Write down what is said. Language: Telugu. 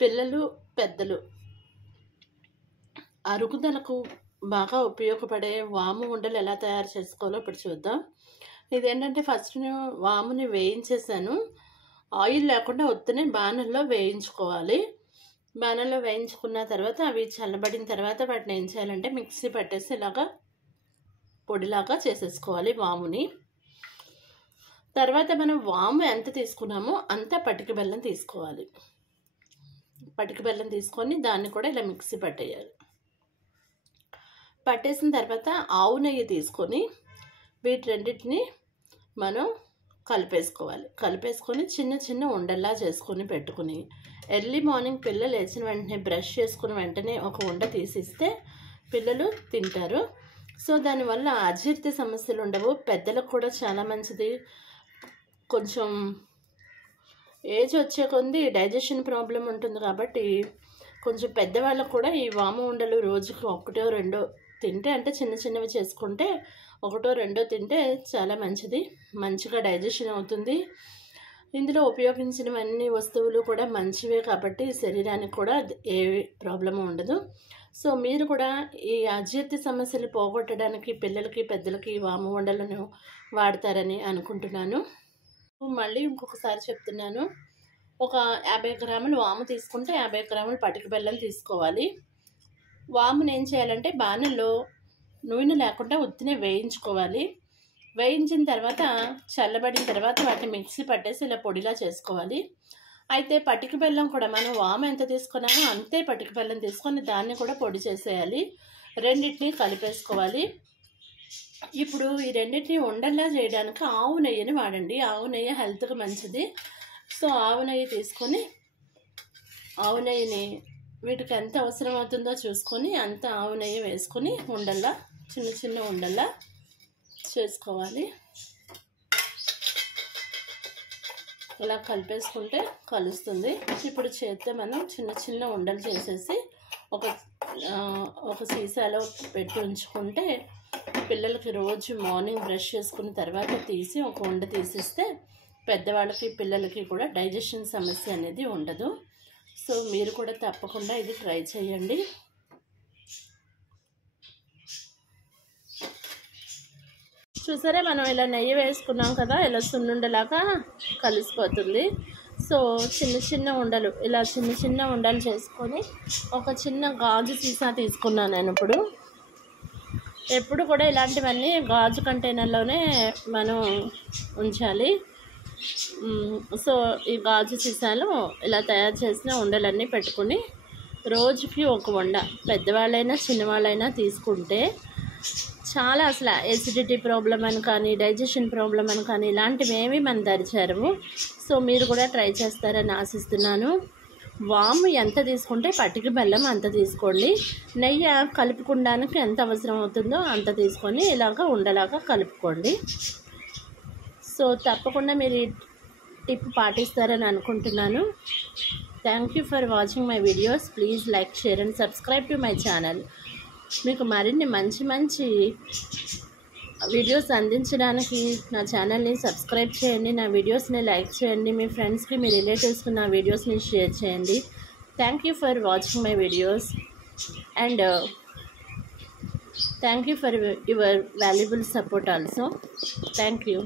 పిల్లలు పెద్దలు అరుగుదలకు బాగా ఉపయోగపడే వాము ఉండలు ఎలా తయారు చేసుకోవాలో ఇప్పుడు చూద్దాం. ఇదేంటంటే ఫస్ట్ నేను వాముని వేయించేసాను. ఆయిల్ లేకుండా ఉత్తనే బాణల్లో వేయించుకోవాలి. బాణల్లో వేయించుకున్న తర్వాత అవి చల్లబడిన తర్వాత వాటిని ఏం చేయాలంటే మిక్సీ పట్టేసి ఇలాగా పొడిలాగా చేసేసుకోవాలి వాముని. తర్వాత మనం వాము ఎంత తీసుకున్నామో అంత పటిక బెల్లం తీసుకోవాలి. పటిక బెల్లం తీసుకొని దాన్ని కూడా ఇలా మిక్సీ పట్టేయాలి. పట్టేసిన తర్వాత ఆవు నెయ్యి తీసుకొని వీటి రెండింటిని మనం కలిపేసుకొని చిన్న చిన్న ఉండల్లా చేసుకొని పెట్టుకుని ఎర్లీ మార్నింగ్ పిల్లలు లేచిన వెంటనే బ్రష్ చేసుకుని వెంటనే ఒక ఉండ తీసిస్తే పిల్లలు తింటారు. సో దానివల్ల అజీర్తి సమస్యలు ఉండవు. పెద్దలకు కూడా చాలా మంచిది. కొంచెం ఏజ్ వచ్చే కొద్ది డైజెషన్ ప్రాబ్లం ఉంటుంది కాబట్టి కొంచెం పెద్దవాళ్ళకు కూడా ఈ వాము ఉండలు రోజుకి ఒకటో రెండో తింటే, అంటే చిన్న చిన్నవి చేసుకుంటే ఒకటో రెండో తింటే చాలా మంచిది. మంచిగా డైజెషన్ అవుతుంది. ఇందులో ఉపయోగించినవన్నీ వస్తువులు కూడా మంచివే కాబట్టి శరీరానికి కూడా ఏ ప్రాబ్లము ఉండదు. సో మీరు కూడా ఈ అజీర్తి సమస్యలు పోగొట్టడానికి పిల్లలకి పెద్దలకి వాము ఉండలను వాడతారని అనుకుంటున్నాను. మళ్ళీ ఇంకొకసారి చెప్తున్నాను. ఒక 50 గ్రాములు వాము తీసుకుంటే 50 గ్రాములు పటిక బెల్లం తీసుకోవాలి. వాముని ఏం చేయాలంటే బాణల్లో నూనె లేకుండా ఉత్తినే వేయించుకోవాలి. వేయించిన తర్వాత చల్లబడిన తర్వాత వాటిని మిక్సీ పట్టేసి ఇలా పొడిలా చేసుకోవాలి. అయితే పటిక బెల్లం కూడా మనం వాము ఎంత తీసుకున్నామో అంతే పటిక బెల్లం తీసుకొని దాన్ని కూడా పొడి చేసేయాలి. రెండింటిని కలిపేసుకోవాలి. ఇప్పుడు ఈ రెండింటిని ఉండల్లా చేయడానికి ఆవు నెయ్యిని వాడండి. ఆవు నెయ్యి హెల్త్కి మంచిది. సో ఆవు నెయ్యి తీసుకొని ఆవు నెయ్యిని వీటికి ఎంత అవసరం అవుతుందో చూసుకొని అంత ఆవు నెయ్యి వేసుకొని ఉండల్లా చిన్న చిన్న ఉండల్లా చేసుకోవాలి. ఇలా కలిపేసుకుంటే కలుస్తుంది. ఇప్పుడు చేత్తో మనం చిన్న చిన్న ఉండలు చేసేసి ఒక సీసాలో పెట్టి ఉంచుకుంటే పిల్లలకి రోజు మార్నింగ్ బ్రష్ చేసుకున్న తర్వాత తీసి ఒక ఉండ తీసిస్తే పెద్దవాళ్ళకి పిల్లలకి కూడా డైజెషన్ సమస్య అనేది ఉండదు. సో మీరు కూడా తప్పకుండా ఇది ట్రై చేయండి. చూసారా, మనం ఇలా నెయ్యి వేసుకున్నాం కదా, ఇలా సున్నుండలాగా కలిసిపోతుంది. సో చిన్న చిన్న ఉండలు ఇలా చిన్న చిన్న ఉండలు చేసుకొని ఒక చిన్న గాజు సీసా తీసుకున్నాను నేను. ఎప్పుడు కూడా ఇలాంటివన్నీ గాజు కంటైనర్లోనే మనం ఉంచాలి. సో ఈ గాజు సీసాలు ఇలా తయారు చేసిన ఉండలన్నీ పెట్టుకుని రోజుకి ఒక ఉండ పెద్దవాళ్ళైనా చిన్నవాళ్ళైనా తీసుకుంటే చాలా అసలు ఎసిడిటీ ప్రాబ్లం అని కానీ డైజెషన్ ప్రాబ్లం అని కానీ ఇలాంటివి ఏమీ మన దరిచేరవు. సో మీరు కూడా ట్రై చేస్తారని ఆశిస్తున్నాను. వాము ఎంత తీసుకుంటే పటిక బెల్లం అంత తీసుకోండి. నెయ్యి కలుపుకోవడానికి ఎంత అవసరం అవుతుందో అంత తీసుకొని ఇలాగ ఉండలాగా కలుపుకోండి. సో తప్పకుండా మీరు ఈ టిప్ పాటిస్తారని అనుకుంటున్నాను. Thank you for watching my videos. Please like, share and subscribe to my channel. మీకు మరిన్ని మంచి మంచి వీడియోస్ అందించడానికి నా ఛానల్ని సబ్స్క్రైబ్ చేయండి. నా వీడియోస్ని లైక్ చేయండి. మీ ఫ్రెండ్స్కి, మీ రిలేటివ్స్కి నా వీడియోస్ని షేర్ చేయండి. Thank you for watching my videos and thank you for your valuable support also. Thank you.